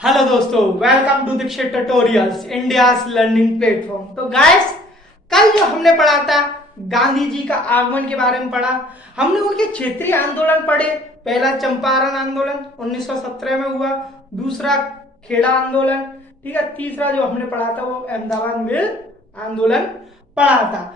Hello दोस्तों, welcome to Dikshit tutorials India's learning platform. तो guys, कल जो हमने पढ़ा था गांधी जी का आगमन के बारे में पढ़ा। हमने उनके क्षेत्रीय आंदोलन पढ़े। पहला चंपारण आंदोलन 1917 में हुआ, दूसरा खेड़ा आंदोलन, ठीक है, तीसरा जो हमने पढ़ा था वो अहमदाबाद मिल आंदोलन पढ़ा था।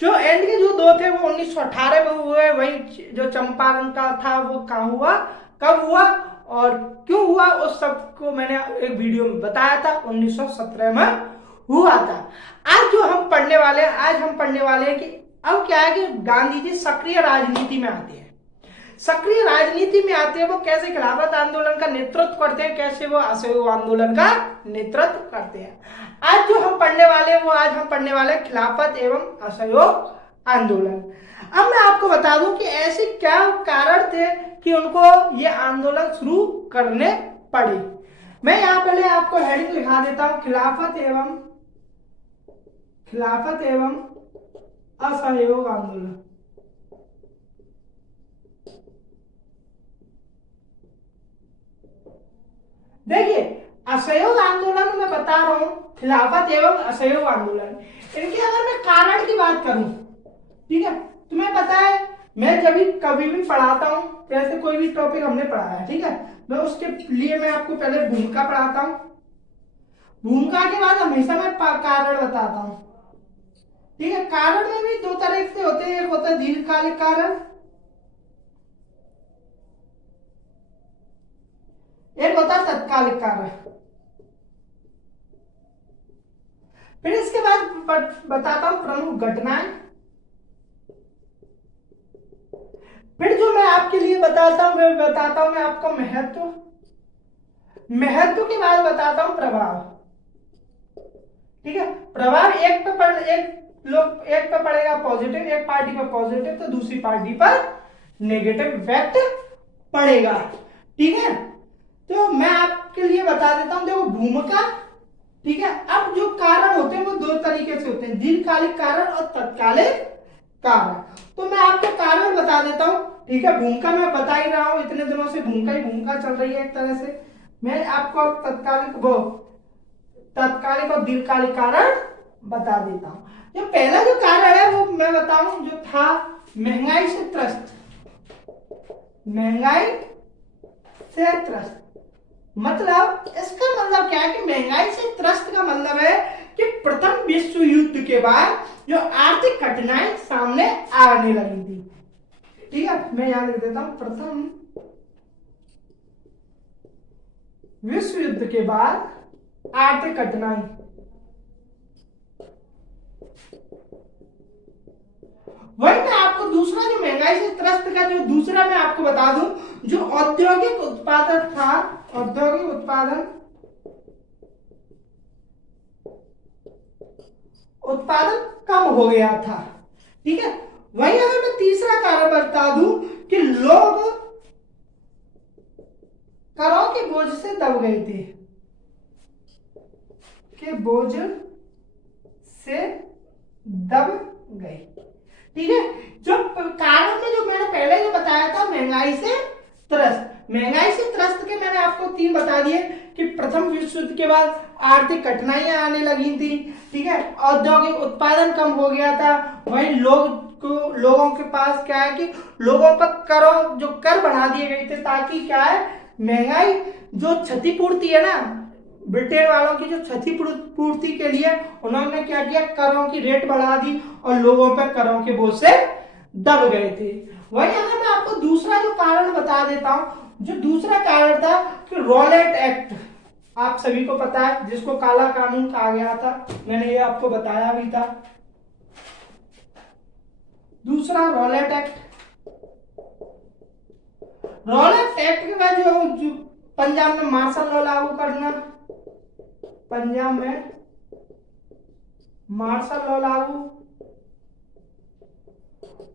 जो एंड के जो दो थे वो 1918 में हुए। वही जो चंपारण का था वो कहाँ हुआ, कब हुआ और क्यों हुआ, उस सब को मैंने एक वीडियो में बताया था। 1917 में हुआ था। आज जो हम पढ़ने वाले हैं, आज हम पढ़ने वाले हैं कि अब क्या है कि गांधी जी सक्रिय राजनीति में आते हैं। सक्रिय राजनीति में आते हैं, वो कैसे खिलाफत आंदोलन का नेतृत्व करते हैं, कैसे वो असहयोग आंदोलन का नेतृत्व करते हैं। आज जो हम पढ़ने वाले हैं वो आज हम पढ़ने वाले हैं खिलाफत एवं असहयोग आंदोलन। अब मैं आपको बता दूं कि ऐसे क्या कारण थे कि उनको ये आंदोलन शुरू करने पड़े। मैं यहाँ पहले आपको हेडिंग लिखा देता हूं, खिलाफत एवं असहयोग आंदोलन। देखिए, असहयोग आंदोलन में बता रहा हूं, खिलाफत एवं असहयोग आंदोलन, इनके अगर मैं कारण की बात करूं, ठीक है, तुम्हें पता है मैं जब भी कभी भी पढ़ाता हूं, जैसे कोई भी टॉपिक हमने पढ़ाया है, ठीक है, मैं उसके लिए मैं आपको पहले भूमिका पढ़ाता हूं। भूमिका के बाद हमेशा मैं कारण बताता हूं, ठीक है। कारण में भी दो तरह से होते हैं, एक होता है दीर्घकालिक कारण, एक होता है तत्कालिक कारण। फिर इसके बाद बताता हूं प्रमुख घटनाएं। फिर जो मैं आपके लिए बताता हूं मैं आपको महत्व के बाद बताता हूं प्रभाव, ठीक है। प्रभाव एक पे पड़ेगा पॉजिटिव, एक पार्टी पर पॉजिटिव तो दूसरी पार्टी पर नेगेटिव इफेक्ट पड़ेगा, ठीक है। तो मैं आपके लिए बता देता हूं, देखो भूमिका, ठीक है। अब जो कारण होते हैं वो दो तरीके से होते हैं, दीर्घकालिक कारण और तत्कालिक कारण। तो मैं आपको कारण बता देता हूं, ठीक है। भूमिका मैं बता ही रहा हूं, इतने दिनों से भूमिका चल रही है एक तरह से। मैं आपको तत्कालिक और दीर्घकालिक कारण बता देता हूं। जो पहला जो कारण है वो मैं बताऊं, जो था महंगाई से त्रस्त। मतलब इसका मतलब क्या है कि महंगाई से त्रस्त का मतलब है कि प्रथम विश्व युद्ध के बाद जो आर्थिक कठिनाई सामने आने लगी थी, ठीक है। मैं यहां लिख देता हूं, प्रथम विश्व युद्ध के बाद आर्थिक कठिनाई। वही मैं आपको दूसरा जो महंगाई से त्रस्त का जो दूसरा मैं आपको बता दूं, जो औद्योगिक उत्पादन था, औद्योगिक उत्पादन कम हो गया था, ठीक है। वही अगर मैं तीसरा कारण बता दूं कि लोग करों के बोझ से दब गए थे, के बोझ से दब गए, ठीक है। जो कारण में जो मैंने पहले जो बताया था महंगाई से त्रस्त के मैंने आपको तीन बता दिए कि प्रथम विश्व युद्ध के बाद आर्थिक कठिनाइयां आने लगी थी, ठीक है। औद्योगिक उत्पादन कम हो गया था। वही लोगों के पास क्या है कि लोगों पर जो कर बढ़ा दिए गए थे, ताकि क्या है, महंगाई जो क्षतिपूर्ति है ना, ब्रिटेन वालों की जो क्षतिपूर्ति के लिए उन्होंने क्या किया, करों की रेट बढ़ा दी और लोगों पर करों के बोझ से दब गए थे। वही अगर मैं आपको दूसरा जो कारण बता देता हूं, जो दूसरा कारण था कि रॉलेट एक्ट, आप सभी को पता है, जिसको काला कानून कहा गया था, मैंने ये आपको बताया भी था। दूसरा रॉलेट एक्ट के बाद जो पंजाब में मार्शल लॉ लागू करना, पंजाब में मार्शल लॉ लागू।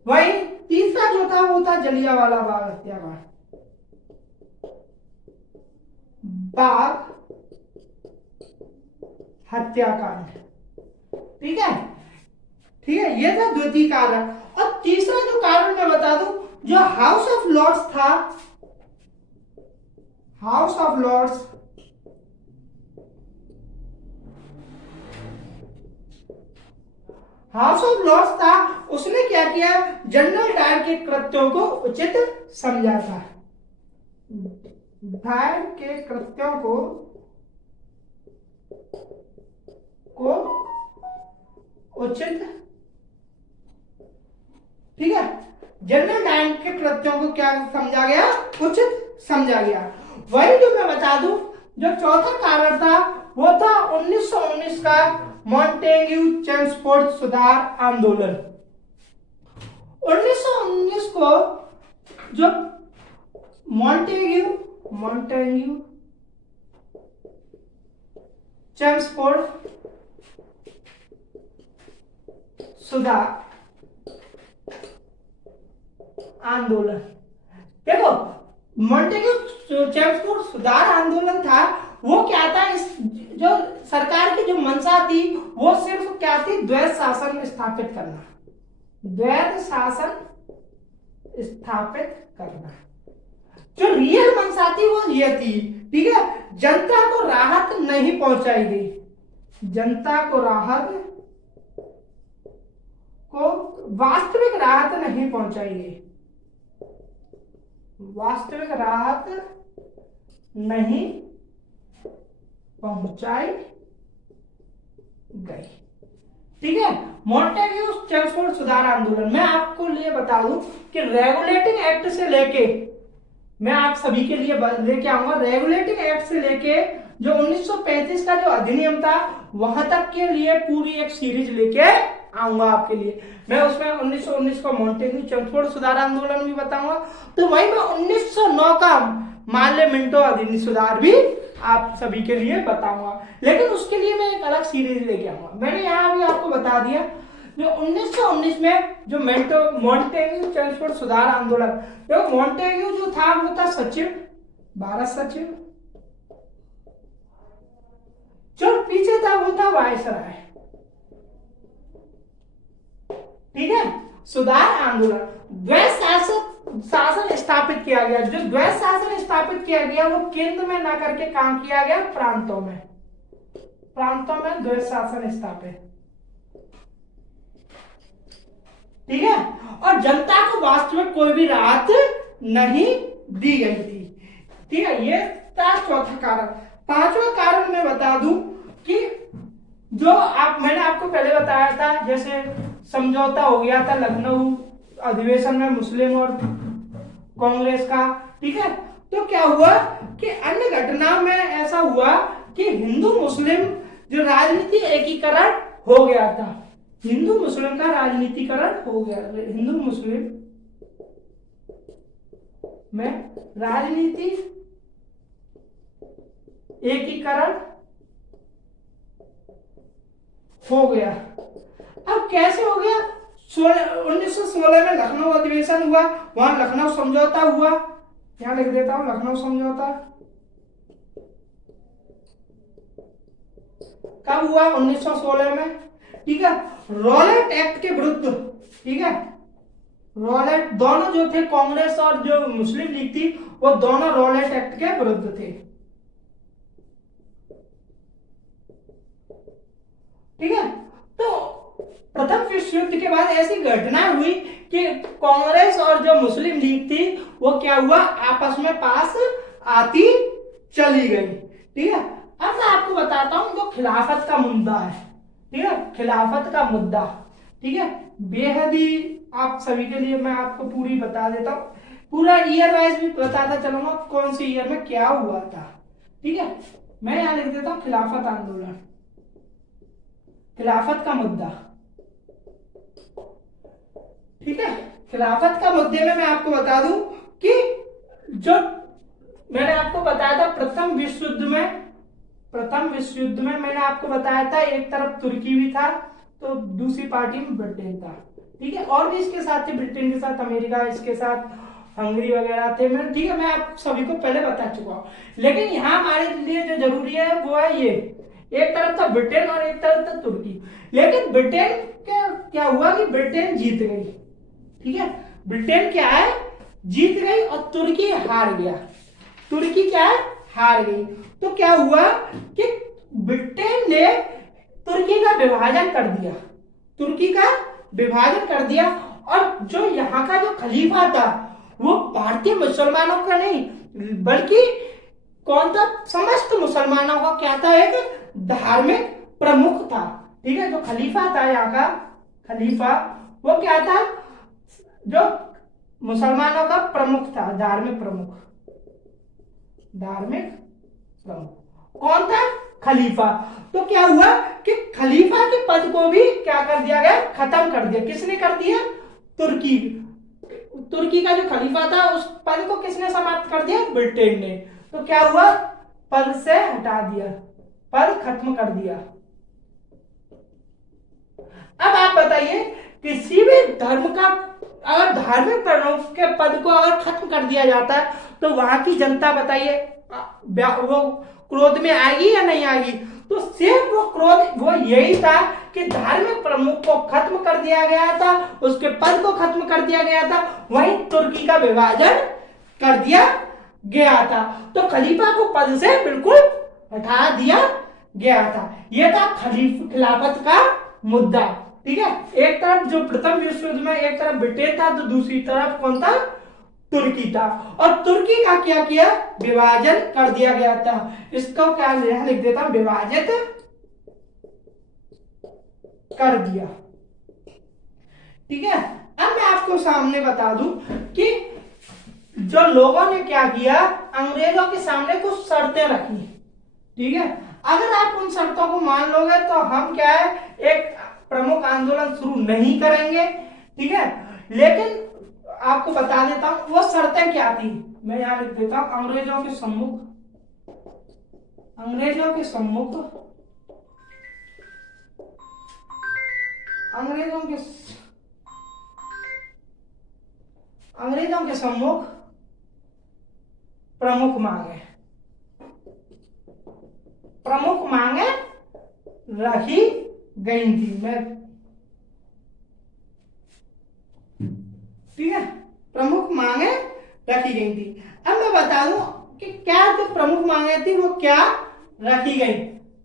वही तीसरा जो था वो था जलियांवाला बाग हत्याकांड, ठीक है, ये था द्वितीय कारण। और तीसरा जो कारण मैं बता दूं, जो हाउस ऑफ लॉर्ड्स था, House of Lords House of Lords था, उसने क्या किया, जनरल डायर के कृत्यों को उचित समझा था। डायर के कृत्यों को उचित, ठीक है, जनरल डायर के कृत्यों को क्या समझा गया, उचित समझा गया। वही जो मैं बता दूं, जो चौथा कारण था वो था 1919 का मॉन्टेग्यू चेम्सफोर्ड सुधार आंदोलन। 1919 को जो मॉन्टेग्यू चेम्सफोर्ड सुधार आंदोलन, देखो मॉन्टेग्यू चेम्सफोर्ड सुधार आंदोलन था, वो क्या था, इस जो सरकार की जो मंशा थी वो सिर्फ क्या थी, द्वैध शासन स्थापित करना, द्वैध शासन स्थापित करना। जो रियल मंशा थी वो ये थी, ठीक है, जनता को राहत नहीं पहुंचाई गई, जनता को राहत को वास्तविक राहत नहीं पहुंचाई गई, वास्तविक राहत नहीं पहुंचाई गई, ठीक है। मॉन्टेग्यू चेम्सफोर्ड सुधार आंदोलन, मैं आपको लिए बता दूं कि रेगुलेटिंग एक्ट से लेके, मैं आप सभी के लिए लेके आऊंगा, रेगुलेटिंग एक्ट से लेके जो 1935 का जो अधिनियम था वहां तक के लिए पूरी एक सीरीज लेके आऊंगा आपके लिए। मैं उसमें 1919 का मॉन्टेग्यू चेम्सफोर्ड सुधार आंदोलन भी बताऊंगा, तो वही मैं 1909 का मार्ले मिंटो अधिनियम सुधार भी आप सभी के लिए बताऊंगा, लेकिन उसके लिए मैं एक अलग सीरीज लेके आऊंगा। मैंने यहाँ भी आपको बता दिया जो 1919 में जो मॉन्टेग्यू चेम्सफोर्ड सुधार आंदोलन, जो मॉन्टेग्यू जो था वो था सचिव, भारत सचिव, जो पीछे था वो था वायसराय, ठीक है। सुधार आंदोलन, द्वैध शासन स्थापित किया गया, जो द्वैध शासन स्थापित किया गया वो केंद्र में ना करके काम किया गया प्रांतों में, प्रांतों में द्वैध शासन स्थापित, ठीक है। और जनता को वास्तविक कोई भी राहत नहीं दी गई थी, ठीक है। ये था चौथा कारण। पांचवा कारण मैं बता दूं कि जो मैंने आपको पहले बताया था, जैसे समझौता हो गया था लखनऊ अधिवेशन में मुस्लिम और कांग्रेस का, ठीक है। तो क्या हुआ कि अन्य घटना में ऐसा हुआ कि हिंदू मुस्लिम जो राजनीति एकीकरण हो गया था, हिंदू मुस्लिम का राजनीतिकरण हो गया, हिंदू मुस्लिम में राजनीति एकीकरण हो गया। अब कैसे हो गया, 1916 में लखनऊ अधिवेशन हुआ, वहां लखनऊ समझौता हुआ, यहां लिख देता हूं लखनऊ समझौता कब हुआ, 1916 में, ठीक है। रॉलेट एक्ट के विरुद्ध, ठीक है, रॉलेट, दोनों जो थे कांग्रेस और जो मुस्लिम लीग थी वो दोनों रॉलेट एक्ट के विरुद्ध थे, ठीक है। तो प्रथम विश्व युद्ध के बाद ऐसी घटना हुई कि कांग्रेस और जो मुस्लिम लीग थी वो क्या हुआ, आपस में पास आती चली गई, ठीक है। अब मैं आपको बताता हूं जो खिलाफत का मुद्दा है, ठीक है, खिलाफत का मुद्दा, ठीक है, बेहद ही आप सभी के लिए मैं आपको पूरी बता देता हूं, पूरा ईयर वाइज भी बताता चलूंगा कौन सी ईयर में क्या हुआ था, ठीक है। मैं यहां लिख देता हूं खिलाफत आंदोलन, खिलाफत का मुद्दा, ठीक है। खिलाफत का मुद्दे में मैं आपको बता दूं कि जो मैंने आपको बताया था प्रथम विश्व युद्ध में मैंने आपको बताया था एक तरफ तुर्की भी था तो दूसरी पार्टी में ब्रिटेन था, ठीक है, और भी इसके साथ थे, ब्रिटेन के साथ अमेरिका, इसके साथ हंगरी वगैरह थे, मैं, ठीक है, मैं आप सभी को पहले बता चुका हूं। लेकिन यहाँ हमारे लिए जो जरूरी है वो है ये, एक तरफ था ब्रिटेन और एक तरफ था तुर्की, लेकिन ब्रिटेन का क्या हुआ कि ब्रिटेन जीत गई, ठीक है, ब्रिटेन क्या है, जीत गई और तुर्की हार गया, तुर्की क्या है, हार गई। तो क्या हुआ कि ब्रिटेन ने तुर्की का विभाजन कर दिया, तुर्की का विभाजन कर दिया। और जो यहाँ का जो खलीफा था वो भारतीय मुसलमानों का नहीं बल्कि कौन था, समस्त मुसलमानों का क्या था, एक धार्मिक प्रमुख था। ठीक है, जो खलीफा था यहाँ का खलीफा वो क्या था, जो मुसलमानों का प्रमुख था, धार्मिक प्रमुख। धार्मिक प्रमुख कौन था, खलीफा। तो क्या हुआ कि खलीफा के पद को भी क्या कर दिया गया, खत्म कर दिया। किसने कर दिया, तुर्की। तुर्की का जो खलीफा था उस पद को किसने समाप्त कर दिया, ब्रिटेन ने। तो क्या हुआ, पद से हटा दिया, पद खत्म कर दिया। अब आप बताइए, किसी भी धर्म का अगर धार्मिक प्रमुख के पद को अगर खत्म कर दिया जाता है तो वहां की जनता बताइए वो क्रोध में आएगी या नहीं आएगी। तो सिर्फ वो क्रोध वो यही था कि धार्मिक प्रमुख को खत्म कर दिया गया था, उसके पद को खत्म कर दिया गया था, वहीं तुर्की का विभाजन कर दिया गया था। तो खलीफा को पद से बिल्कुल हटा दिया गया था। यह था खिलाफत का मुद्दा। ठीक है, एक तरफ जो प्रथम विश्व युद्ध में एक तरफ ब्रिटेन था तो दूसरी तरफ कौन था, तुर्की था। और तुर्की का क्या किया, विभाजन कर दिया गया था। इसको क्या लिख देता हूं, विभाजित कर दिया। ठीक है, अब मैं आपको सामने बता दूं कि जो लोगों ने क्या किया, अंग्रेजों के सामने कुछ शर्तें रखी। ठीक है, अगर आप उन शर्तों को मान लोगे तो हम क्या है, एक प्रमुख आंदोलन शुरू नहीं करेंगे। ठीक है, लेकिन आपको बता देता हूं वो शर्तें क्या थी, मैं यहां लिख देता हूं। अंग्रेजों के सम्मुख अंग्रेजों के सम्मुख अंग्रेजों के सम्मुख प्रमुख मांगे रखी गई थी। मैं ठीक है, प्रमुख मांगे रखी गई थी। अब मैं बता दूं कि क्या जो प्रमुख मांगे थी वो क्या रखी गई।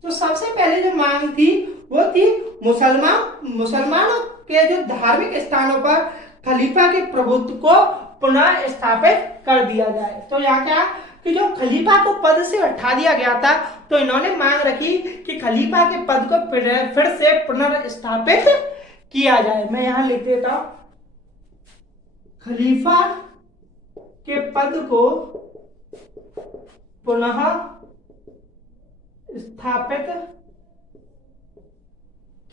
तो सबसे पहले जो मांग थी वो थी मुसलमानों के जो धार्मिक स्थानों पर खलीफा के प्रभुत्व को पुनः स्थापित कर दिया जाए। तो यहाँ क्या कि जो खलीफा को पद से हटा दिया गया था तो इन्होंने मांग रखी कि खलीफा के पद को फिर से पुनर्स्थापित किया जाए। मैं यहां लिख देता हूं, खलीफा के पद को पुनः स्थापित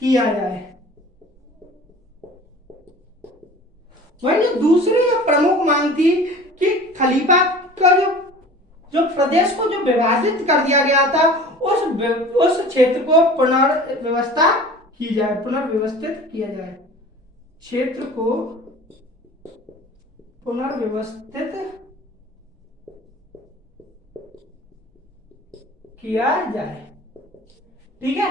किया जाए। वही जो दूसरी जो प्रमुख मांग थी कि खलीफा का जो प्रदेश को जो विभाजित कर दिया गया था उस क्षेत्र को पुनर्व्यवस्थित किया जाए। क्षेत्र को पुनर्व्यवस्थित किया जाए। ठीक है,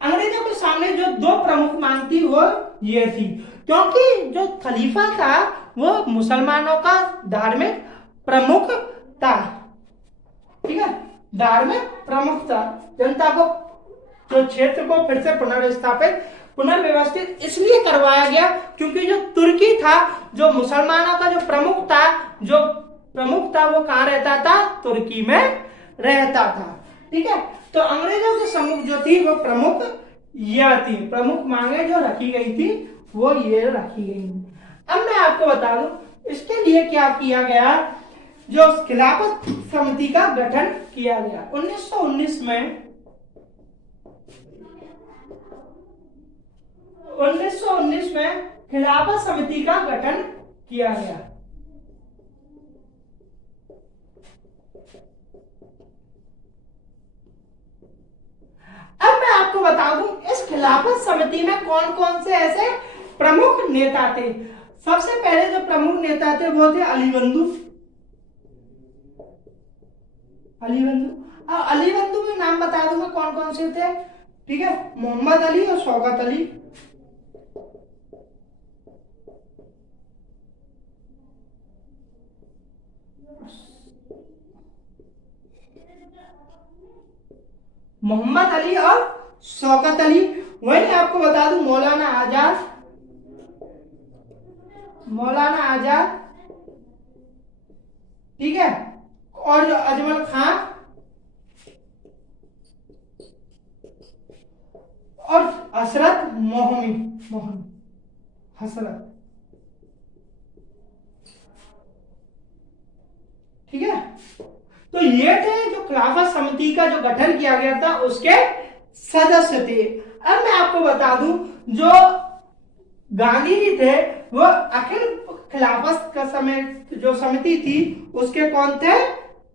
अंग्रेजों के सामने जो दो प्रमुख मांग थी वो ये थी, क्योंकि जो खलीफा था वो मुसलमानों का धार्मिक प्रमुख था। ठीक है, धार्मिक प्रमुख था। जनता को जो क्षेत्र को फिर से पुनर्व्यवस्थित इसलिए करवाया गया क्योंकि जो तुर्की था, जो मुसलमानों का जो प्रमुख था वो कहाँ रहता था, तुर्की में रहता था। ठीक है, तो अंग्रेजों के सम्मुख जो थी वो प्रमुख यह थी, प्रमुख मांगे जो रखी गई थी वो ये रखी गई। अब मैं आपको बता दूं इसके लिए क्या किया गया, जो खिलाफत समिति का गठन किया गया 1919 में। 1919 में खिलाफत समिति का गठन किया गया। अब मैं आपको बता दूं इस खिलाफत समिति में कौन कौन से ऐसे प्रमुख नेता थे। सबसे पहले जो प्रमुख नेता थे वो थे अली बंधु में नाम बता दूंगा कौन कौन से थे। ठीक है, मोहम्मद अली और शौकत अली। मोहम्मद अली और शौकत अली वहीं आपको बता दूं मौलाना आजाद, मौलाना आजाद, ठीक है, और जो अजमल खां और हसरत मोहनी, मोहन हसरत, ठीक है। तो ये थे जो खिलाफत समिति का जो गठन किया गया था उसके सदस्य थे। अब मैं आपको बता दूं जो गांधी जी थे वो अखिल खिलाफत का समय जो समिति थी उसके कौन थे,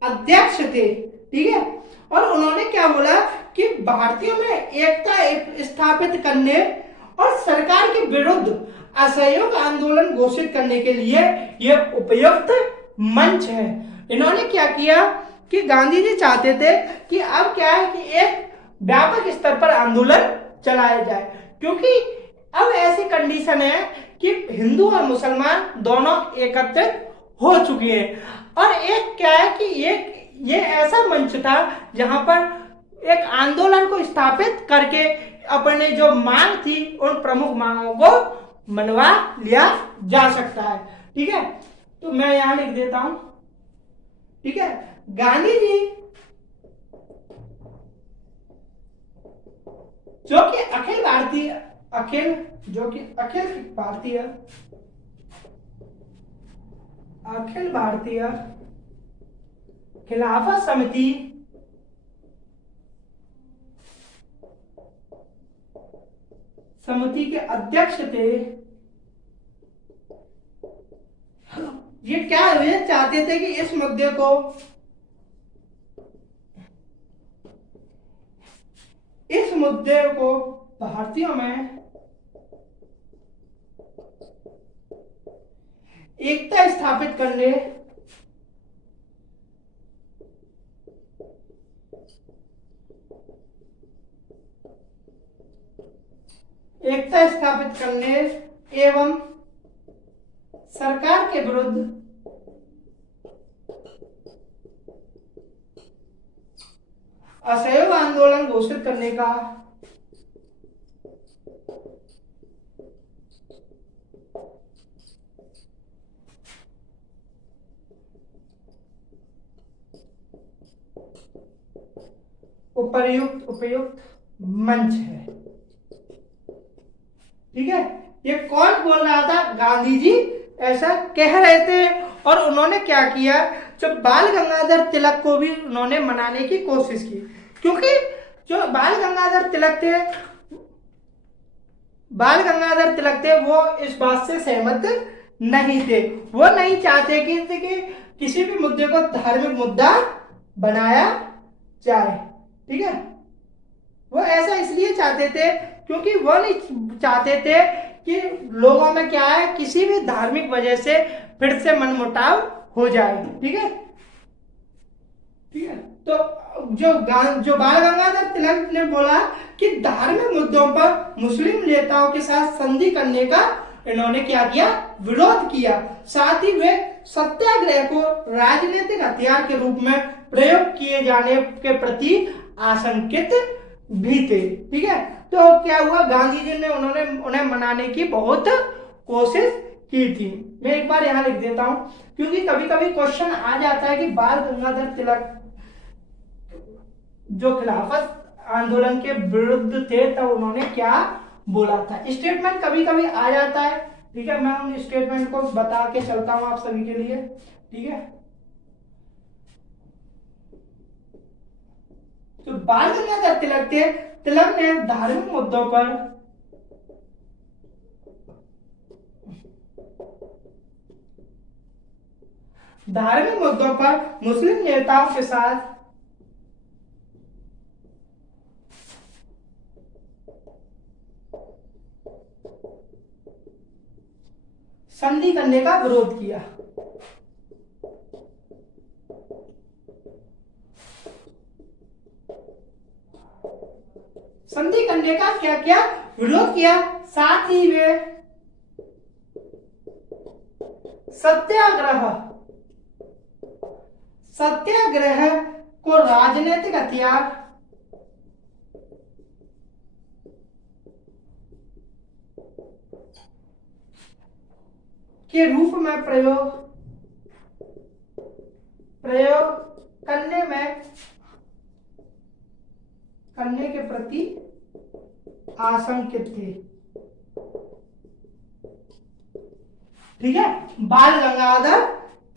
अध्यक्ष थे, ठीक है। और उन्होंने क्या बोला कि भारतीयों में एकता स्थापित करने और सरकार के विरुद्ध असहयोग आंदोलन घोषित करने के लिए यह उपयुक्त मंच है। इन्होंने क्या किया कि गांधी जी चाहते थे कि अब क्या है कि एक व्यापक स्तर पर आंदोलन चलाया जाए, क्योंकि अब ऐसी कंडीशन है कि हिंदू और मुसलमान दोनों एकत्रित हो चुके हैं। और एक क्या है कि ये ऐसा मंच था जहां पर एक आंदोलन को स्थापित करके अपने जो मांग थी उन प्रमुख मांगों को मनवा लिया जा सकता है, ठीक है। तो मैं यहां लिख देता हूं, ठीक है। गांधी जी जो कि अखिल भारतीय अखिल भारतीय खिलाफत समिति के अध्यक्ष थे। ये क्या ये चाहते थे कि इस मुद्दे को भारतीयों में एकता स्थापित करने एवं सरकार के विरुद्ध असहयोग आंदोलन घोषित करने का उपयुक्त मंच है, ठीक है। ये कौन बोल रहा था, गांधी जी ऐसा कह रहे थे। और उन्होंने क्या किया, जब बाल गंगाधर तिलक को भी उन्होंने मनाने की कोशिश की, क्योंकि जो बाल गंगाधर तिलक थे वो इस बात से सहमत नहीं थे। वो नहीं चाहते कि किसी भी मुद्दे को धार्मिक मुद्दा बनाया जाए, ठीक है। वो ऐसा इसलिए चाहते थे क्योंकि वो नहीं चाहते थे कि लोगों में क्या है किसी भी धार्मिक वजह से फिर से मनमुटाव हो जाए, ठीक है, ठीक है। तो जो बाल गंगाधर तिलक ने बोला कि धार्मिक मुद्दों पर मुस्लिम नेताओं के साथ संधि करने का इन्होंने क्या किया, विरोध किया। साथ ही वे सत्याग्रह को राजनीतिक हथियार के रूप में प्रयोग किए जाने के प्रति आशंकित भी थे, ठीक है। तो क्या हुआ, गांधी जी ने उन्हें मनाने की बहुत कोशिश की थी। मैं एक बार यहां लिख देता हूं, क्योंकि कभी कभी क्वेश्चन आ जाता है कि बाल गंगाधर तिलक जो खिलाफत आंदोलन के विरुद्ध थे तब उन्होंने क्या बोला था। स्टेटमेंट कभी कभी आ जाता है, ठीक है। मैं उन स्टेटमेंट को बता के चलता हूं आप सभी के लिए, ठीक है। तो बाल गंगाधर तिलक थे, तिलक ने धार्मिक मुद्दों पर मुस्लिम नेताओं के साथ संधि करने का विरोध किया। संधि करने का क्या किया, विरोध किया। साथ ही वे सत्याग्रह को राजनीतिक हथियार के रूप में प्रयोग करने के प्रति आशंकित थे। ठीक है, बाल गंगाधर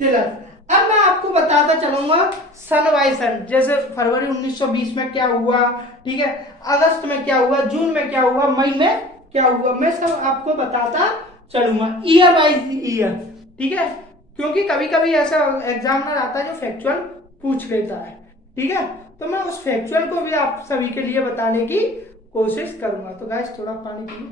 तिलक। अब मैं आपको बताता चलूंगा सन बाय सन, जैसे फरवरी 1920 में क्या हुआ, ठीक है, अगस्त में क्या हुआ, जून में क्या हुआ, मई में क्या हुआ, मैं सब आपको बताता चलूंगा ईयर बाय ईयर। ठीक है, क्योंकि कभी कभी ऐसा एग्जामिनर आता है जो फैक्चुअल पूछ लेता है। ठीक है, तो मैं उस फैक्चुअल को भी आप सभी के लिए बताने की कोशिश करूंगा। तो गाइस थोड़ा पानी पीओ।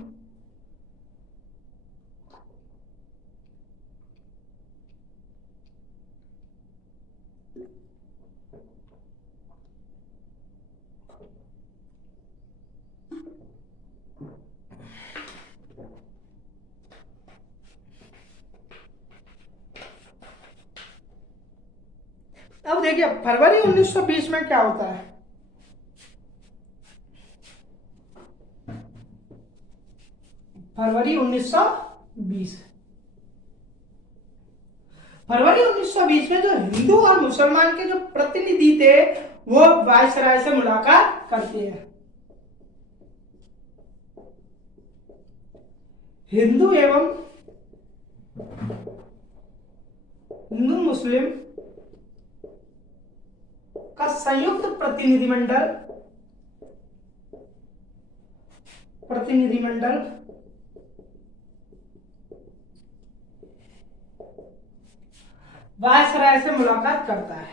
अब देखिए फरवरी 1920 में क्या होता है। फरवरी 1920 में जो हिंदू और मुसलमान के जो प्रतिनिधि थे वो वायसराय से मुलाकात करते हैं। हिंदू मुस्लिम का संयुक्त प्रतिनिधिमंडल वायसराय से मुलाकात करता है।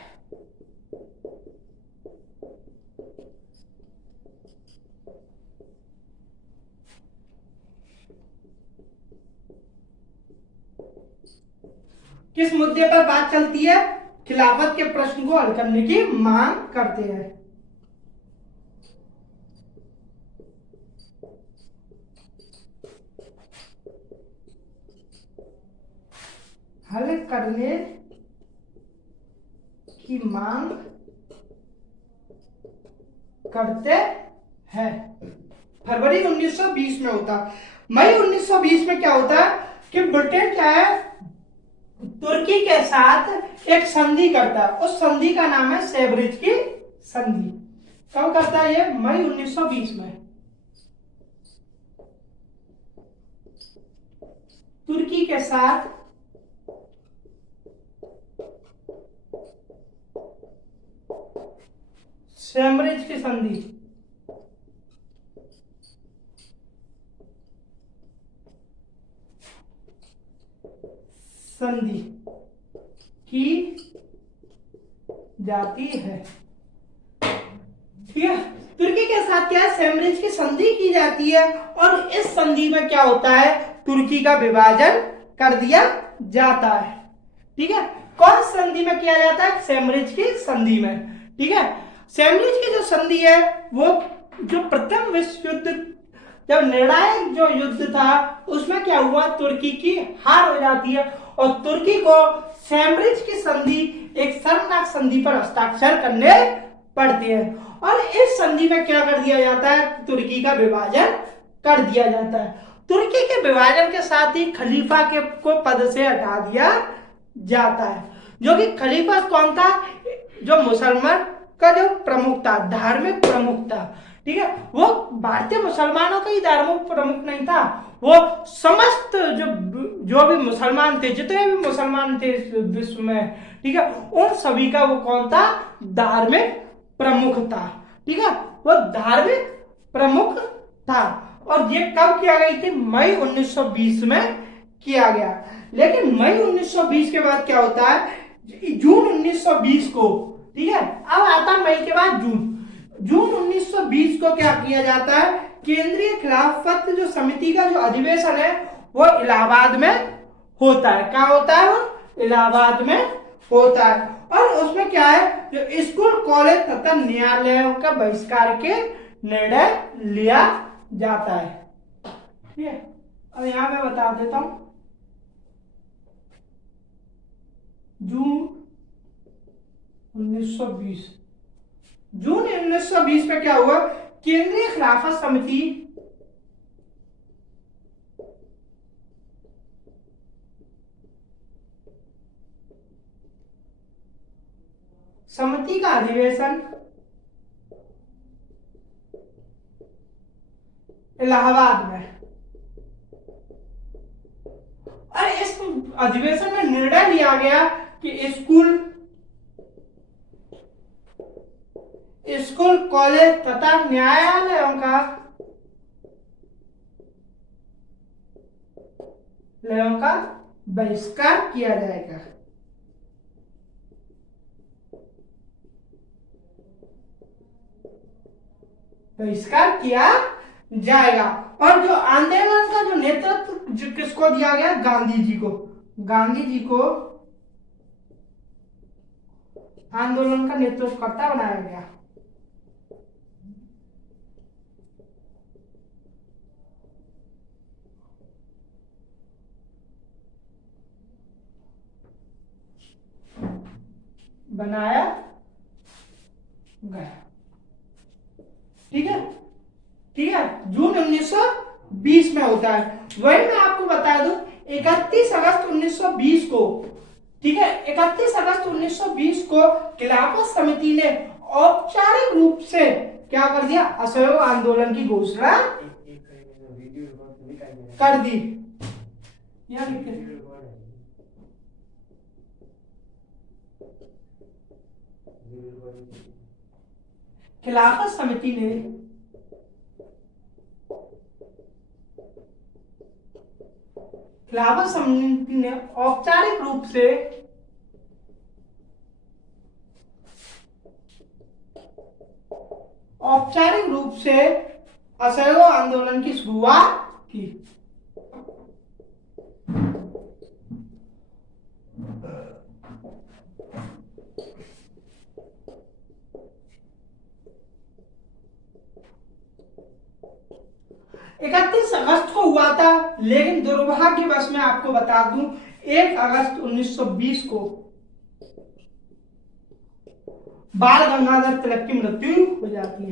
किस मुद्दे पर बात चलती है? खिलाफत के प्रश्न को हल करने की मांग करते हैं। हल करने की मांग करते हैं। फरवरी 1920 में होता। मई 1920 में क्या होता है कि ब्रिटेन क्या है, तुर्की के साथ एक संधि करता है। उस संधि का नाम है सेब्रिज की संधि। कब करता है ये? मई 1920 में। तुर्की के साथ सेब्रिज की संधि की जाती है। ठीक है, तुर्की के साथ क्या है, सेम्ब्रिज की संधि की जाती है और इस संधि में क्या होता है, तुर्की का विभाजन कर दिया जाता है। ठीक है, कौन संधि में किया जाता है? सेम्ब्रिज की संधि में। ठीक है, सेम्ब्रिज की जो संधि है वो जो प्रथम विश्व युद्ध, जब निर्णायक जो युद्ध था उसमें क्या हुआ, तुर्की की हार हो जाती है और तुर्की को सेम्ब्रिज की संधि, एक शर्मनाक संधि पर हस्ताक्षर करने पड़ते हैं और इस संधि में क्या कर दिया जाता है, तुर्की का विभाजन कर दिया जाता है। तुर्की के विभाजन के साथ ही खलीफा के को पद से हटा दिया जाता है, जो कि खलीफा कौन था, जो मुसलमान का जो प्रमुख था, धार्मिक प्रमुख था। ठीक है, वो भारतीय मुसलमानों का ही धार्मिक प्रमुख नहीं था, वो समस्त जो भी मुसलमान थे, जितने भी मुसलमान थे विश्व में, ठीक है, उन सभी का वो कौन था, धार्मिक प्रमुख था। ठीक है, वो धार्मिक प्रमुख था और ये कब किया गई थी? मई 1920 में किया गया। लेकिन मई 1920 के बाद क्या होता है, जून 1920 को, ठीक है, अब आता मई के बाद जून 1920 को क्या किया जाता है, केंद्रीय खिलाफत जो समिति का जो अधिवेशन है वो इलाहाबाद में होता है। क्या होता है? वो इलाहाबाद में होता है और उसमें क्या है, जो स्कूल, कॉलेज तथा न्यायालयों का बहिष्कार के निर्णय लिया जाता है। ठीक है, अब यहां मैं बता देता हूं, जून 1920 में क्या हुआ, केंद्रीय खिलाफत समिति का अधिवेशन इलाहाबाद में, और इस अधिवेशन में निर्णय लिया गया कि स्कूल कॉलेज तथा न्यायालयों का बहिष्कार किया जाएगा। बहिष्कार किया जाएगा। और जो आंदोलन का जो नेतृत्व किसको दिया गया? गांधी जी को। गांधी जी को आंदोलन का नेतृत्वकर्ता बनाया गया। बनाया गया। ठीक है, ठीक है। जून 1920 में होता है। वही मैं आपको बता दूं 31 अगस्त 1920 को, ठीक है, 31 अगस्त 1920 को खिलाफत समिति ने औपचारिक रूप से क्या कर दिया? असहयोग आंदोलन की घोषणा कर दी। खिलाफत समिति ने औपचारिक रूप से असहयोग आंदोलन की शुरुआत की। इकतीस अगस्त को हुआ था, लेकिन दुर्भाग्यवश मैं आपको बता दूं 1 अगस्त 1920 को बाल गंगाधर तिलक की मृत्यु हो जाती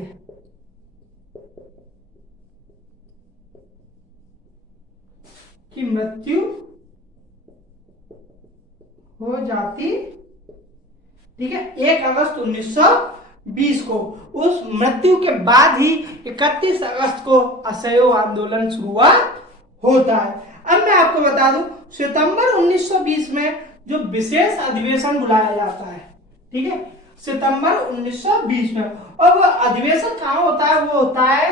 है। ठीक है, 1 अगस्त 1920 को। उस मृत्यु के बाद ही 31 अगस्त को असहयोग आंदोलन शुरुआत होता है। अब मैं आपको बता दूं सितंबर 1920 में जो विशेष अधिवेशन बुलाया जाता है, ठीक है, सितंबर 1920 में। और वो अधिवेशन कहां होता है? वो होता है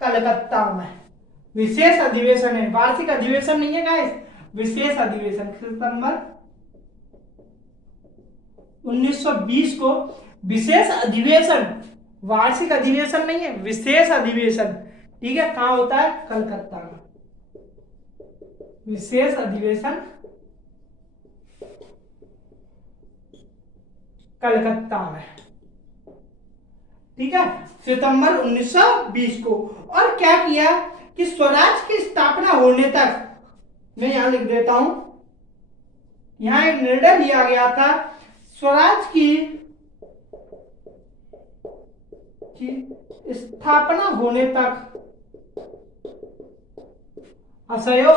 कलकत्ता में। विशेष अधिवेशन है, वार्षिक अधिवेशन नहीं है गाइस, विशेष अधिवेशन। सितंबर 1920 को विशेष अधिवेशन, वार्षिक अधिवेशन नहीं है, विशेष अधिवेशन, ठीक है, कहां होता है? कलकत्ता में। विशेष अधिवेशन कलकत्ता में, ठीक है, सितंबर 1920 को। और क्या किया कि स्वराज की स्थापना होने तक, मैं यहां लिख देता हूं, यहां एक निर्णय लिया गया था स्वराज की स्थापना होने तक असहयोग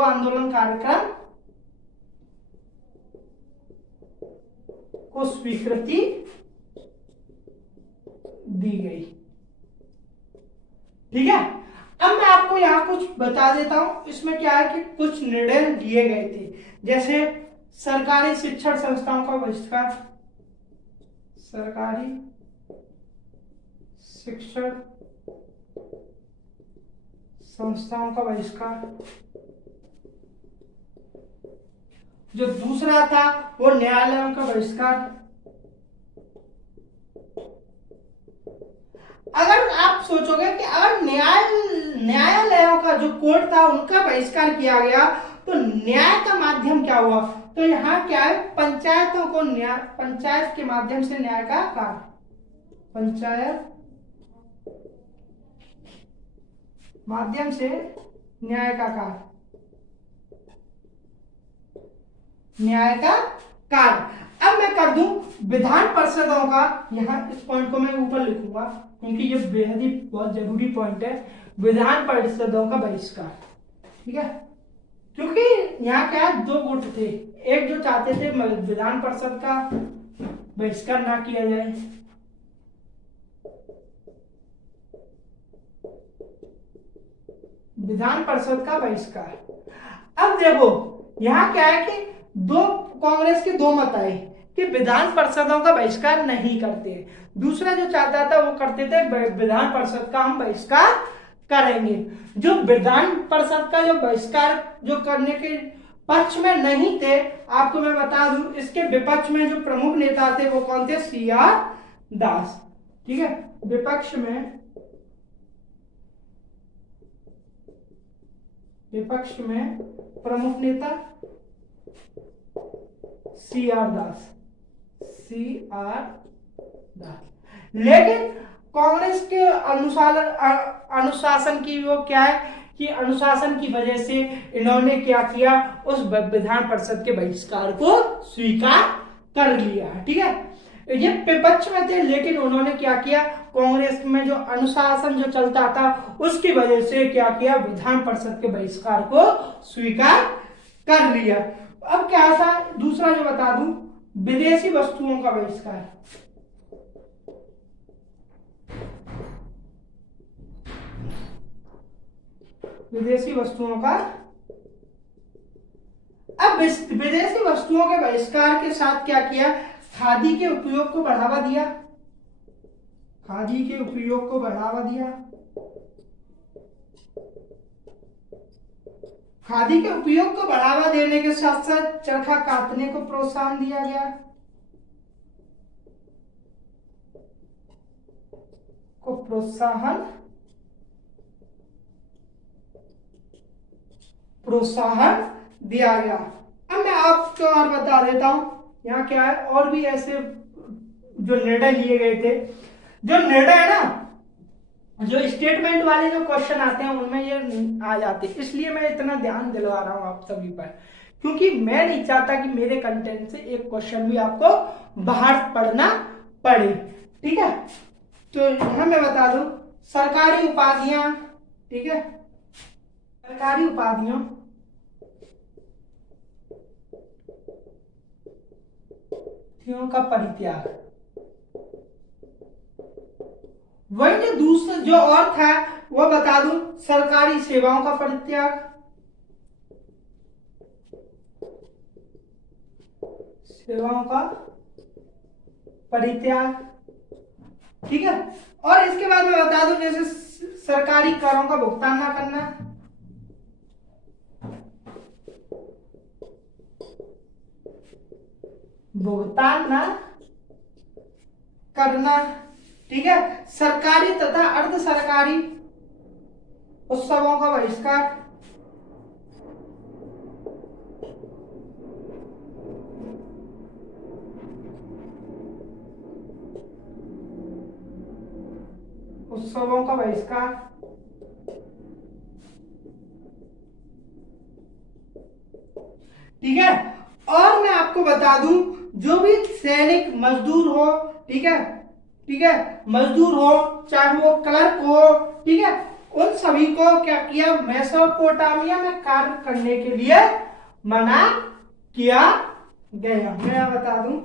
आंदोलन कार्यक्रम को स्वीकृति दी गई। ठीक है, अब मैं आपको यहां कुछ बता देता हूं। इसमें क्या है कि कुछ निर्णय लिए गए थे, जैसे सरकारी शिक्षण संस्थाओं का बहिष्कार, सरकारी शिक्षण संस्थाओं का बहिष्कार। जो दूसरा था वो न्यायालयों का बहिष्कार। अगर आप सोचोगे कि अगर न्यायालयों का जो कोर्ट था उनका बहिष्कार किया गया तो न्याय का माध्यम क्या हुआ? तो यहाँ क्या है, पंचायतों को पंचायत के माध्यम से न्याय का कार्य, पंचायत माध्यम से न्याय का कार्य, न्याय का कार्य। अब मैं कर दूं विधान परिषदों का, यहाँ इस पॉइंट को मैं ऊपर लिखूंगा क्योंकि ये बेहद ही बहुत जरूरी पॉइंट है, विधान परिषदों का बहिष्कार। ठीक है, क्योंकि यहाँ क्या है, दो गुट थे, एक जो चाहते थे विधान परिषद का बहिष्कार ना किया जाए, विधान परिषद का बहिष्कार। अब देखो यहाँ क्या है कि दो कांग्रेस के दो मत आए कि विधान परिषदों का बहिष्कार नहीं करते, दूसरा जो चाहता था वो करते थे विधान परिषद का हम बहिष्कार करेंगे। जो विधान परिषद का जो बहिष्कार जो करने के पक्ष में नहीं थे, आपको मैं बता दूं, इसके विपक्ष में जो प्रमुख नेता थे वो कौन थे, CR दास। ठीक है, विपक्ष में प्रमुख नेता CR दास। लेकिन कांग्रेस के अनुशासन की वो क्या है कि अनुशासन की वजह से इन्होंने क्या किया, उस विधान परिषद के बहिष्कार को स्वीकार कर लिया। ठीक है, ये विपक्ष में थे, लेकिन उन्होंने क्या किया, कांग्रेस में जो अनुशासन जो चलता था उसकी वजह से क्या किया, विधान परिषद के बहिष्कार को स्वीकार कर लिया। अब क्या था दूसरा जो बता दूं, विदेशी वस्तुओं का बहिष्कार। विदेशी वस्तुओं का, अब विदेशी वस्तुओं के बहिष्कार के साथ क्या किया, खादी के उपयोग को बढ़ावा दिया, खादी के उपयोग को बढ़ावा दिया, खादी के उपयोग को बढ़ावा देने के साथ साथ चरखा कातने को प्रोत्साहन दिया गया, प्रोत्साहन दिया गया। अब मैं आपको और बता देता हूं, यहाँ क्या है, और भी ऐसे जो निर्णय लिए गए थे, जो निर्णय है ना, जो स्टेटमेंट वाले जो क्वेश्चन आते हैं उनमें ये आ जाते हैं, इसलिए मैं इतना ध्यान दिलवा रहा हूं आप सभी पर, क्योंकि मैं नहीं चाहता कि मेरे कंटेंट से एक क्वेश्चन भी आपको बाहर पढ़ना पड़े। ठीक है, तो यहां मैं बता दूं, सरकारी उपाधियां, ठीक है, सरकारी उपाधियों का परित्याग। वही जो दूसरा जो और था वो बता दूं, सरकारी सेवाओं का परित्याग, सेवाओं का परित्याग। ठीक है, और इसके बाद मैं बता दूं, जैसे सरकारी करों का भुगतान ना करना, भुगतान ना करना। ठीक है, सरकारी तथा अर्ध सरकारी उत्सवों का बहिष्कार, उत्सवों का बहिष्कार। ठीक है, और मैं आपको बता दूं, जो भी सैनिक मजदूर हो, ठीक है, ठीक है, मजदूर हो चाहे वो क्लर्क हो, ठीक है, उन सभी को क्या किया, मेसोपोटामिया में कार्य करने के लिए मना किया गया। मैं बता दूं,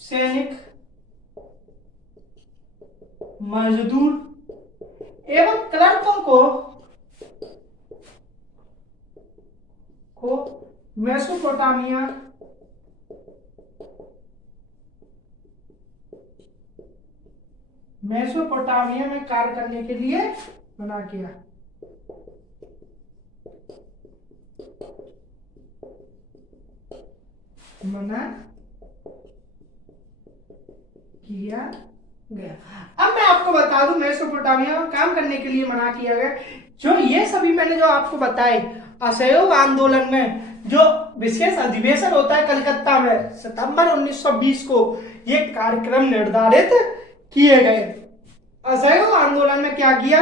सैनिक, मजदूर एवं क्लर्कों को मेसोपोटामिया में कार्य करने के लिए मना किया। गया। अब मैं आपको बता दूं, मेसोपोटामिया में काम करने के लिए मना किया गया। जो ये सभी मैंने जो आपको बताए, असहयोग आंदोलन में जो विशेष अधिवेशन होता है कलकत्ता में सितंबर 1920 को, ये कार्यक्रम निर्धारित किए गए। असहयोग आंदोलन में क्या किया,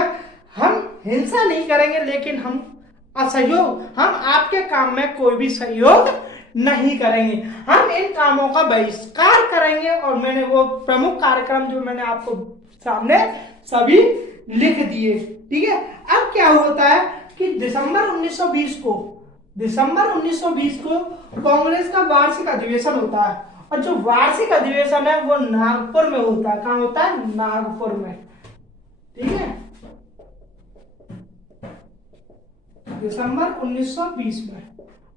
हम हिंसा नहीं करेंगे, लेकिन हम आपके काम में कोई भी सहयोग नहीं करेंगे, हम इन कामों का बहिष्कार करेंगे। और मैंने वो प्रमुख कार्यक्रम जो मैंने आपको सामने सभी लिख दिए। ठीक है, अब क्या होता है, कि दिसंबर 1920 को कांग्रेस का वार्षिक अधिवेशन होता है, और जो वार्षिक अधिवेशन है वो नागपुर में होता है। कहाँ होता है? नागपुर में। ठीक है, दिसंबर 1920 में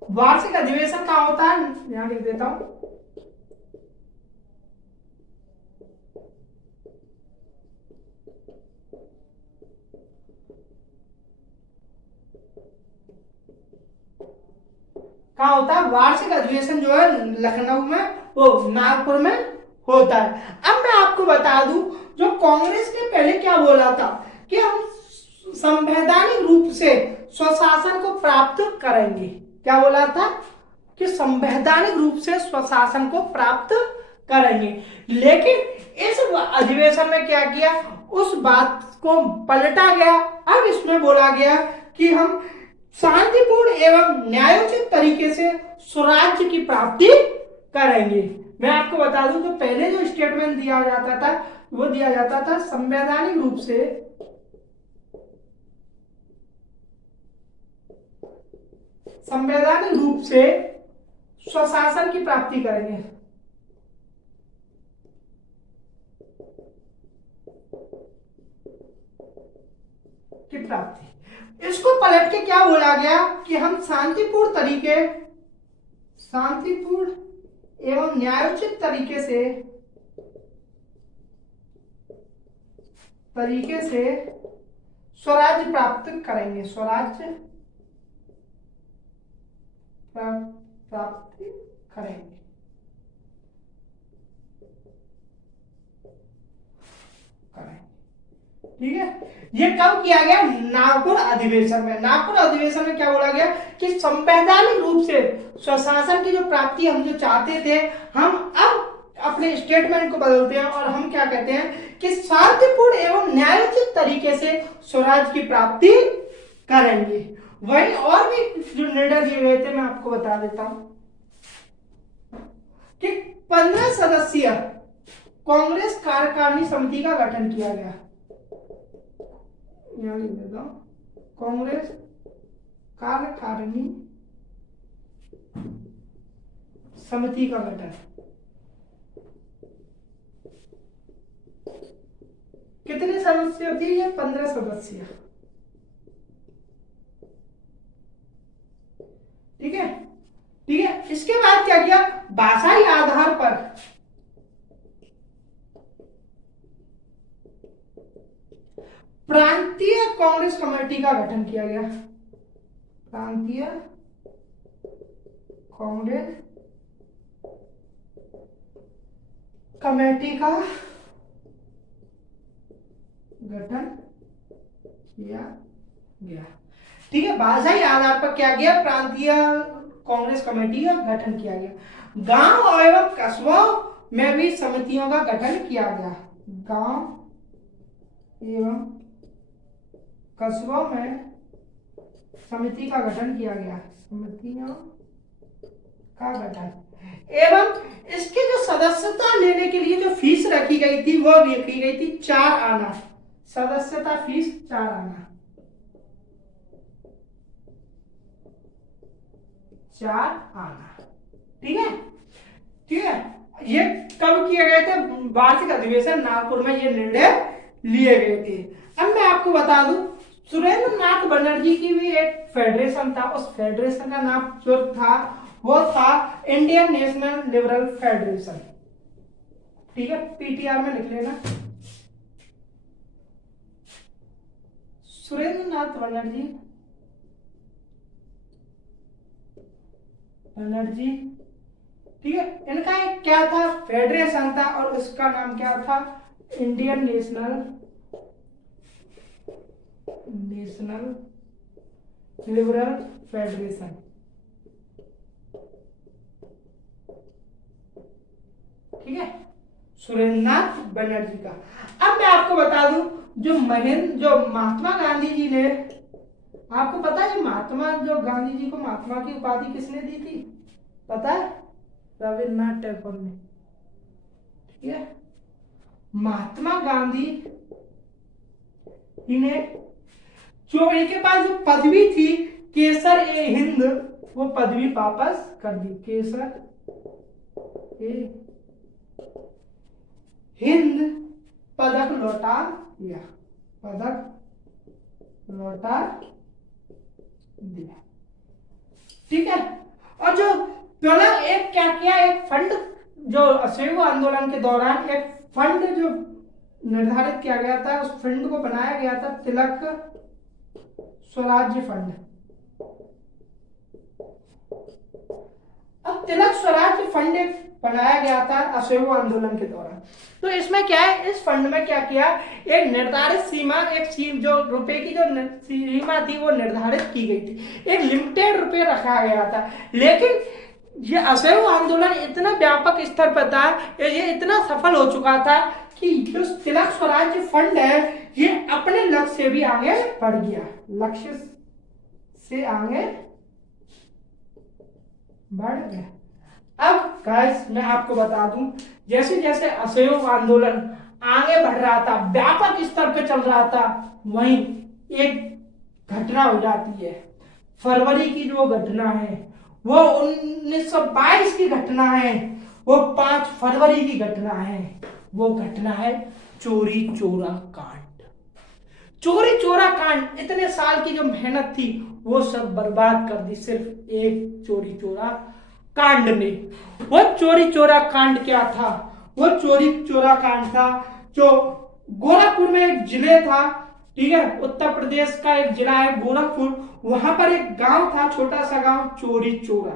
वार्षिक अधिवेशन कहाँ होता है, यहां लिख देता हूं। कहाँ होता है? वार्षिक अधिवेशन जो है लखनऊ में, वो नागपुर में होता है। अब मैं आपको बता दूं, जो कांग्रेस ने पहले क्या बोला था कि हम संवैधानिक रूप से स्वशासन को प्राप्त करेंगे। क्या बोला था? कि संवैधानिक रूप से स्वशासन को प्राप्त करेंगे। लेकिन इस अधिवेशन में क्या किया, उस बात को पलटा गया। अब इसमें बोला गया कि हम शांतिपूर्ण एवं न्यायोचित तरीके से स्वराज्य की प्राप्ति करेंगे। मैं आपको बता दूं, तो पहले जो स्टेटमेंट दिया जाता था वो दिया जाता था संवैधानिक रूप से स्वशासन की प्राप्ति करेंगे। की प्राप्ति, इसको पलट के क्या बोला गया कि हम शांतिपूर्ण एवं न्यायोचित तरीके से स्वराज्य प्राप्त करेंगे। स्वराज्य प्राप्ति करेंगे। ठीक है, ये कब किया गया? नागपुर अधिवेशन में। नागपुर अधिवेशन में क्या बोला गया कि संवैधानिक रूप से स्वशासन की जो प्राप्ति हम जो चाहते थे, हम अब अपने स्टेटमेंट को बदलते हैं और हम क्या कहते हैं कि शांतिपूर्ण एवं न्यायोचित तरीके से स्वराज की प्राप्ति करेंगे। वही और भी जो निर्णय लिए गए थे मैं आपको बता देता हूं कि 15 सदस्यीय कांग्रेस कार्यकारिणी समिति का गठन किया गया। यहां लिख देता हूं, कांग्रेस कार्यकारिणी समिति का गठन। कितने सदस्य थी ये? 15 सदस्य। ठीक है, ठीक है। इसके बाद क्या किया? भाषाई आधार पर प्रांतीय कांग्रेस कमेटी का गठन किया गया। प्रांतीय कांग्रेस कमेटी का गठन किया गया। ठीक है, भाषाई आधार पर क्या किया? प्रांतीय कांग्रेस कमेटी का गठन किया गया। गांव एवं कस्बों में भी समितियों का गठन किया गया। गांव एवं कस्बों में समिति का गठन किया गया। समितियों का गठन एवं इसके जो सदस्यता लेने के लिए जो फीस रखी गई थी वो रखी गई थी 4 आना। सदस्यता फीस 4 आना। 4 आना। ठीक है, ठीक है। ये कब किए गए थे? वार्षिक अधिवेशन नागपुर में ये निर्णय लिए गए थे। अब मैं आपको बता दूं, सुरेंद्र नाथ बनर्जी की भी एक फेडरेशन था। उस फेडरेशन का नाम जो था वो था इंडियन नेशनल लिबरल फेडरेशन। ठीक है, पीटीआर में लिख लेना। सुरेंद्र नाथ बनर्जी, ठीक है, इनका एक क्या था? फेडरेशन था और उसका नाम क्या था? Indian national liberal federation. ठीक है, सुरेंद्रनाथ बनर्जी का। अब मैं आपको बता दूं, जो महात्मा गांधी जी ने, आपको पता है जो गांधी जी को महात्मा की उपाधि किसने दी थी? पता है? रविन्द्रनाथ टैगोर ने। ठीक है, महात्मा गांधी इन्हें चोरी के पास जो पदवी थी केसर ए हिंद, वो पदवी वापस कर दी। केसर ए हिंद पदक लौटा दिया, पदक लौटा दिया। ठीक है। और जो पहला एक क्या किया, एक फंड जो असहयोग आंदोलन के दौरान एक फंड जो निर्धारित किया गया था, उस फंड को बनाया गया था तिलक स्वराज्य फंड। अब तिलक स्वराज्य फंड बनाया गया था असहयोग आंदोलन के दौरान। तो इसमें क्या है, इस फंड में क्या किया, एक निर्धारित सीमा, जो रुपए की जो सीमा थी वो निर्धारित की गई थी, एक लिमिटेड रुपए रखा गया था। लेकिन ये असहयोग आंदोलन इतना व्यापक स्तर पर था, ये इतना सफल हो चुका था कि जो तिलक स्वराज्य फंड है ये अपने लक्ष्य से भी आगे बढ़ गया, लक्ष्य से आगे बढ़ गया। अब गाइस मैं आपको बता दूं, जैसे जैसे असहयोग आंदोलन आगे बढ़ रहा था, व्यापक स्तर पे चल रहा था, वहीं एक घटना हो जाती है। फरवरी की जो घटना है वो 1922 की घटना है, वो 5 फरवरी की घटना है। वो घटना है चोरी चोरा कांड। चोरी चोरा कांड, इतने साल की जो मेहनत थी वो सब बर्बाद कर दी सिर्फ एक चोरी चोरा कांड ने। वो चोरी चोरा कांड क्या था, वो चोरी चोरा कांड था जो गोरखपुर में एक जिले था, ठीक है, उत्तर प्रदेश का एक जिला है गोरखपुर, वहां पर एक गांव था, छोटा सा गांव चोरी चोरा।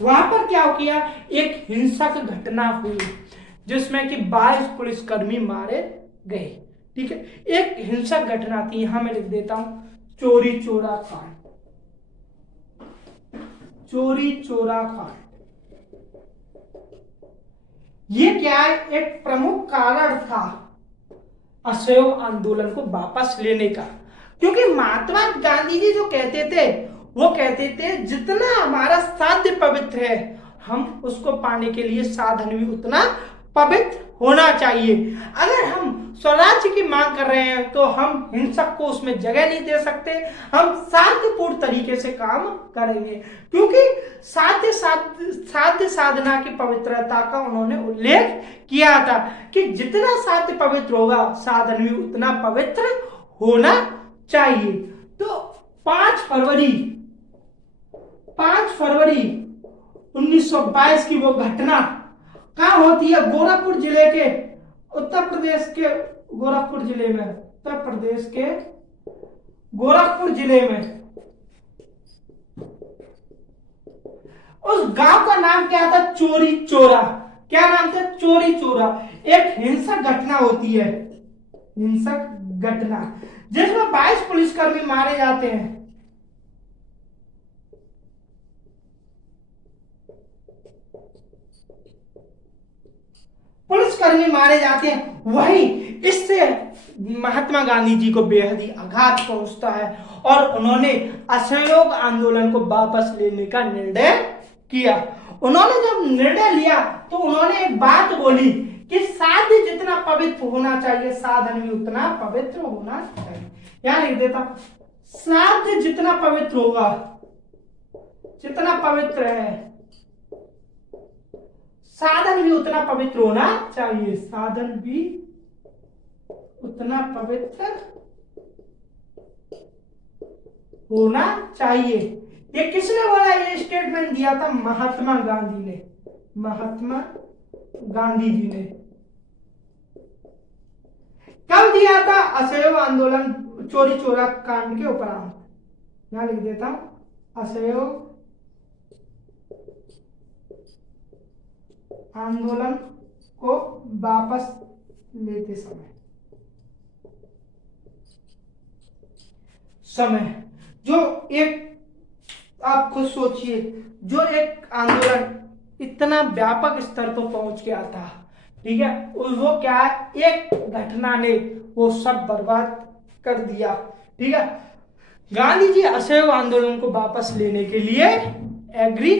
वहां पर क्या किया, एक हिंसक घटना हुई जिसमें कि 22 पुलिसकर्मी मारे गए। ठीक है, एक हिंसक घटना थी, यहां मैं लिख देता हूं चोरी चोरा कांड। चोरी चोरा कांड ये क्या है, एक प्रमुख कारण था असहयोग आंदोलन को वापस लेने का। क्योंकि महात्मा गांधी जी जो कहते थे, वो कहते थे जितना हमारा साध्य पवित्र है हम उसको पाने के लिए साधन भी उतना पवित्र होना चाहिए। अगर हम स्वराज्य की मांग कर रहे हैं तो हम हिंसक को उसमें जगह नहीं दे सकते, हम शांतिपूर्ण तरीके से काम करेंगे। क्योंकि साध्य साधना की पवित्रता का उन्होंने उल्लेख किया था कि जितना साध्य पवित्र होगा साधन भी उतना पवित्र होना चाहिए। तो 5 फरवरी 1922 की वो घटना कहाँ होती है, गोरखपुर जिले के, उत्तर प्रदेश के गोरखपुर जिले में, उत्तर प्रदेश के गोरखपुर जिले में। उस गांव का नाम क्या था, चोरी चोरा। क्या नाम था, चोरी चोरा। एक हिंसक घटना होती है, हिंसक घटना जिसमें 22 पुलिसकर्मी मारे जाते हैं। पुलिसकर्मी मारे जाते हैं, वही इससे महात्मा गांधी जी को बेहद ही आघात पहुंचता है और उन्होंने असहयोग आंदोलन को वापस लेने का निर्णय किया। उन्होंने जब निर्णय लिया तो उन्होंने एक बात बोली कि साध्य जितना पवित्र होना चाहिए साधन भी उतना पवित्र होना चाहिए। यहां लिख देता, साध्य जितना पवित्र होगा, जितना पवित्र है साधन भी उतना पवित्र होना चाहिए, साधन भी उतना पवित्र होना चाहिए। ये किसने बोला, ये स्टेटमेंट दिया था महात्मा गांधी ने, महात्मा गांधी जी ने। कब दिया था, असहयोग आंदोलन चोरी चोरा कांड के उपरांत। यहां लिख देता हूं, असहयोग आंदोलन को वापस लेते समय जो एक आप खुद सोचिए, जो एक आंदोलन इतना व्यापक स्तर पर पहुंच गया था, ठीक है, वो क्या है, एक घटना ने वो सब बर्बाद कर दिया। ठीक है, गांधी जी असहयोग आंदोलन को वापस लेने के लिए एग्री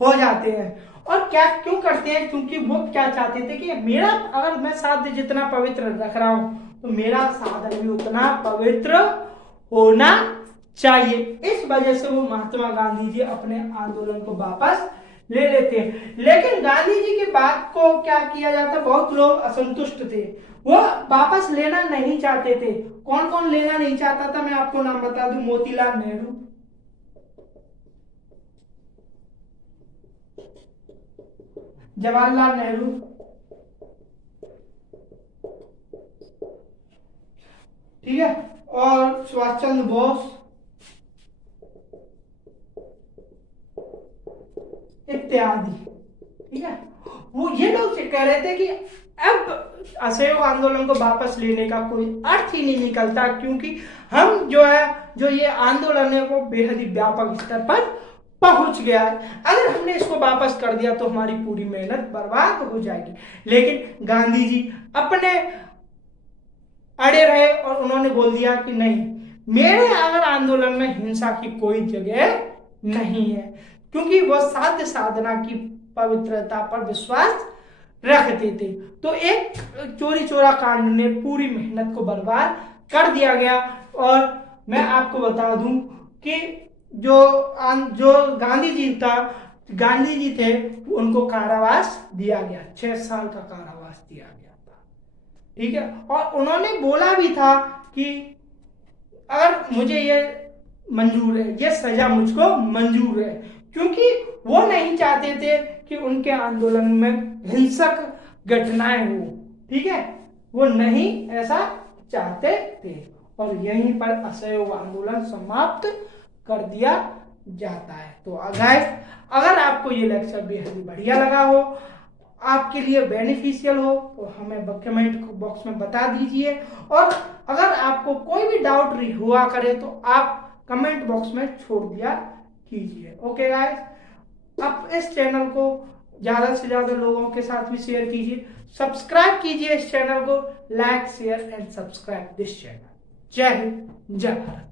हो जाते हैं। और क्या क्यों करते हैं, क्योंकि वो क्या चाहते थे कि मेरा, अगर मैं साध्य जितना पवित्र रख रहा हूं तो मेरा साधन भी उतना पवित्र होना चाहिए। इस वजह से वो महात्मा गांधी जी अपने आंदोलन को वापस ले लेते हैं। लेकिन गांधी जी की बात को क्या किया जाता, बहुत लोग असंतुष्ट थे, वो वापस लेना नहीं चाहते थे। कौन कौन लेना नहीं चाहता था, मैं आपको नाम बता दूं। मोतीलाल नेहरू, जवाहरलाल नेहरू, ठीक है, और सुभाष चंद्र बोस इत्यादि, ठीक है। वो ये लोग कह रहे थे कि अब असहयोग आंदोलन को वापस लेने का कोई अर्थ ही नहीं निकलता, क्योंकि हम जो ये आंदोलन है वो बेहद ही व्यापक स्तर पर पहुंच गया है। अगर हमने इसको वापस कर दिया तो हमारी पूरी मेहनत बर्बाद हो जाएगी। लेकिन गांधी जी अपने अड़े रहे और उन्होंने बोल दिया कि नहीं, मेरे अगर आंदोलन में हिंसा की कोई जगह नहीं है, क्योंकि वह साध्य साधना की पवित्रता पर विश्वास रखते थे। तो एक चोरी चोरा कांड ने पूरी मेहनत को बर्बाद कर दिया गया। और मैं आपको बता दूं कि जो गांधी जी थे, उनको कारावास दिया गया, 6 साल का कारावास दिया गया था, ठीक है। और उन्होंने बोला भी था कि अगर मुझे ये मंजूर है, ये सजा मुझको मंजूर है, क्योंकि वो नहीं चाहते थे कि उनके आंदोलन में हिंसक घटनाएं हो, ठीक है, वो नहीं ऐसा चाहते थे। और यहीं पर असहयोग आंदोलन समाप्त कर दिया जाता है। तो अगर आपको ये लेक्चर बेहद बढ़िया लगा हो, आपके लिए बेनिफिशियल हो, तो हमें कमेंट बॉक्स में बता दीजिए। और अगर आपको कोई भी डाउट हुआ करे तो आप कमेंट बॉक्स में छोड़ दिया कीजिए। ओके गाइस, आप इस चैनल को ज़्यादा से ज़्यादा लोगों के साथ भी शेयर कीजिए, सब्सक्राइब कीजिए इस चैनल को, like share and subscribe this channel. जय हिंद, जय भारत।